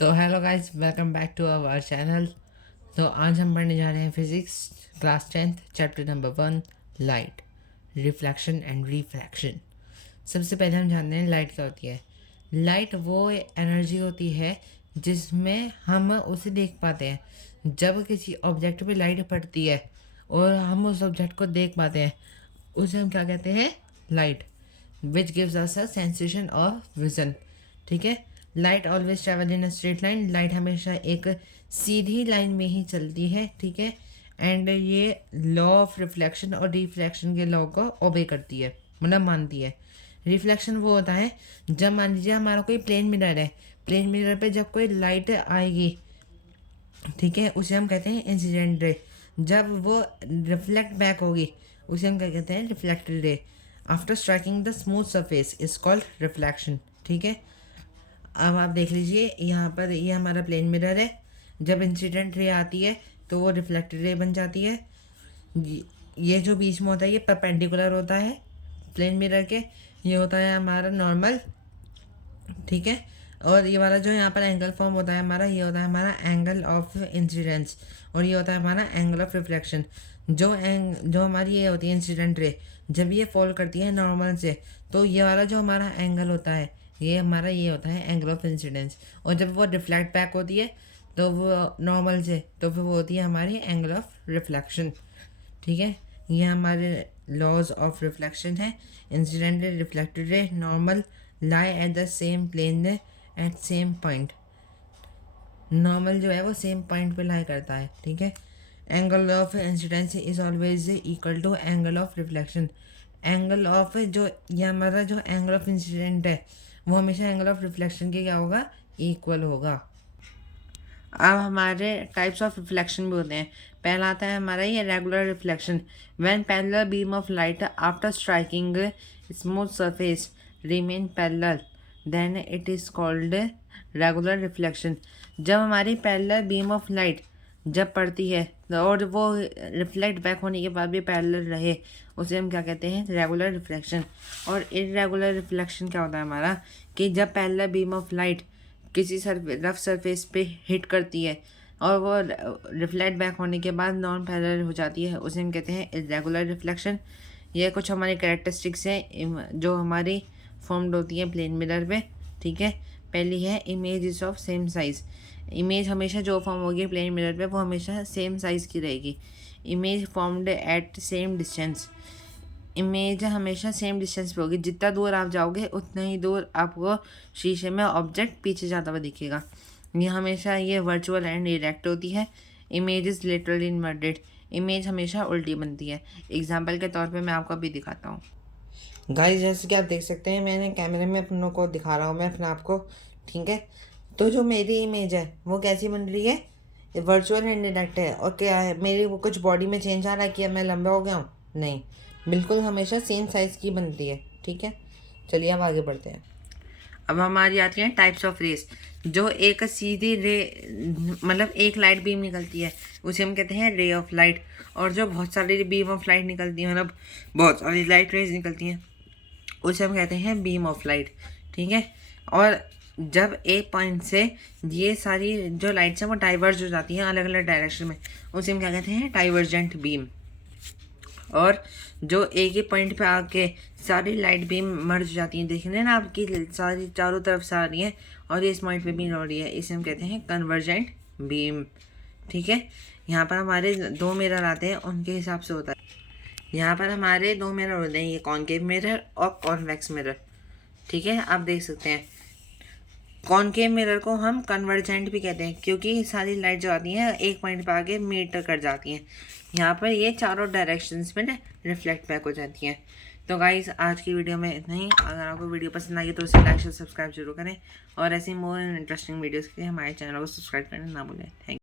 So hello guys, welcome back to our channel. तो आज हम पढ़ने जा रहे हैं physics class 10th chapter number 1, light, reflection and refraction. सबसे पहले हम जानते हैं लाइट क्या होती है। लाइट वो एनर्जी होती है जिसमें हम उसे देख पाते हैं। जब किसी ऑब्जेक्ट पे लाइट पड़ती है और हम उस ऑब्जेक्ट को देख पाते हैं, उसे हम क्या कहते हैं? Light, which gives us a sensation of vision. ठीक है। Light always travel in a straight line. Light हमेशा एक सीधी लाइन में ही चलती है। ठीक है। एंड ये लॉ ऑफ रिफ्लेक्शन और रिफ्लेक्शन के लॉ को ओबे करती है, मतलब मानती है। रिफ्लेक्शन वो होता है जब मान लीजिए हमारा कोई प्लेन मिरर है, प्लेन मिरर पे जब कोई लाइट आएगी, ठीक है, उसे हम कहते हैं इंसिडेंट रे। जब वो रिफ्लेक्ट बैक होगी उसे हम क्या कहते हैं? Reflected ray. After striking the smooth surface is called reflection. ठीक है। अब आप देख लीजिए, यहाँ पर ये हमारा प्लेन मिरर है। जब इंसिडेंट रे आती है तो वो रिफ्लेक्टेड रे बन जाती है। ये जो बीच में होता है ये परपेंडिकुलर होता है प्लेन मिरर के। ये होता है हमारा नॉर्मल। ठीक है। और ये वाला जो यहाँ पर एंगल फॉर्म होता है हमारा, ये होता है हमारा एंगल ऑफ इंसिडेंस। और ये होता है हमारा एंगल ऑफ रिफ्लेक्शन। जो हमारी ये होती है इंसिडेंट रे, जब ये फॉल करती है नॉर्मल से, तो ये वाला जो हमारा एंगल होता है ये हमारा ये होता है एंगल ऑफ इंसिडेंस। और जब वो रिफ्लेक्ट बैक होती है तो वो नॉर्मल से, तो फिर वो होती है हमारी एंगल ऑफ रिफ्लेक्शन। ठीक है। ये हमारे लॉज ऑफ रिफ्लेक्शन है। Incident ray, reflected ray, normal lie at the same plane at same point. Normal जो है वो सेम पॉइंट पे लाई करता है। ठीक है। Angle of incidence is always equal to angle of reflection. Angle of जो ये हमारा जो एंगल ऑफ इंसिडेंट है वो हमेशा एंगल ऑफ रिफ्लेक्शन के क्या होगा? इक्वल होगा। अब हमारे टाइप्स ऑफ रिफ्लेक्शन भी होते हैं। पहला आता है हमारा ये regular reflection. When parallel beam of light after striking smooth surface remain parallel, then it is called regular reflection. जब हमारी पैरेलल बीम ऑफ लाइट जब पड़ती है और वो रिफ्लेक्ट बैक होने के बाद भी पैरेलल रहे, उसे हम क्या कहते हैं? Regular reflection. और इर्रेगुलर रिफ्लेक्शन क्या होता है हमारा कि जब पैरेलल बीम ऑफ लाइट किसी रफ सरफेस पे हिट करती है और वो रिफ्लेक्ट बैक होने के बाद नॉन पैरेलल हो जाती है, उसे हम कहते हैं इर्रेगुलर रिफ्लेक्शन। ये कुछ हमारी कैरेक्टरिस्टिक्स हैं जो हमारी फॉर्म्ड होती है प्लेन मिरर पे। ठीक है। पहली है image is of same size. Image हमेशा जो फॉर्म होगी प्लेन मिरर पे वो हमेशा सेम साइज़ की रहेगी। Image formed at same distance. Image हमेशा सेम डिस्टेंस पे होगी। जितना दूर आप जाओगे उतना ही दूर आपको शीशे में ऑब्जेक्ट पीछे जाता हुआ दिखेगा। ये हमेशा ये वर्चुअल एंड डायरेक्ट होती है। Image is literally inverted. Image हमेशा उल्टी बनती है। एग्जाम्पल के तौर पे मैं आपको अभी दिखाता हूँ। गाइस, जैसे कि आप देख सकते हैं, मैंने कैमरे में अपनों को दिखा रहा हूँ मैं अपने आप को। ठीक है। तो जो मेरी इमेज है वो कैसी बन रही है? वर्चुअल एंड डायरेक्ट है। और क्या है, मेरी वो कुछ बॉडी में चेंज आ रहा है कि अब मैं लंबा हो गया हूँ? नहीं, बिल्कुल हमेशा सेम साइज़ की बनती है। ठीक है। चलिए अब आगे बढ़ते हैं। अब हमारी आती हैं टाइप्स ऑफ रेस। जो एक सीधी रे, मतलब एक लाइट बीम निकलती है उसे हम कहते हैं रे ऑफ लाइट। और जो बहुत सारी बीम ऑफ लाइट निकलती है, मतलब बहुत सारी लाइट रेज निकलती हैं, उसे हम कहते हैं बीम ऑफ लाइट। ठीक है। और जब एक पॉइंट से ये सारी जो लाइट्स हैं वो डाइवर्ज हो जाती हैं अलग अलग डायरेक्शन में, उसे हम क्या कहते हैं? Divergent beam. और जो एक ही पॉइंट पे आके सारी लाइट बीम मर्ज हो जाती हैं, देखने ना आपकी सारी चारों तरफ से आ रही है और ये इस पॉइंट पे भी हो रही है, इसे हम कहते हैं कन्वर्जेंट बीम। ठीक है। यहाँ पर हमारे दो मिरर आते हैं, उनके हिसाब से होता है। यहाँ पर हमारे दो मिरर होते हैं, ये कॉनकेव मिरर और कॉन्वेक्स मिरर। ठीक है। आप देख सकते हैं कॉनकेव मिरर को हम कन्वर्जेंट भी कहते हैं क्योंकि सारी लाइट जो आती हैं एक पॉइंट पर आके मीट कर जाती हैं। यहाँ पर ये चारों डायरेक्शंस में रिफ्लेक्ट बैक हो जाती हैं। तो गाइस, आज की वीडियो में इतना ही। अगर आपको वीडियो पसंद आई तो इसे लाइक और सब्सक्राइब जरूर करें। और ऐसी मोर इंटरेस्टिंग वीडियोज़ के लिए हमारे चैनल को सब्सक्राइब करना ना भूलें। Thank you.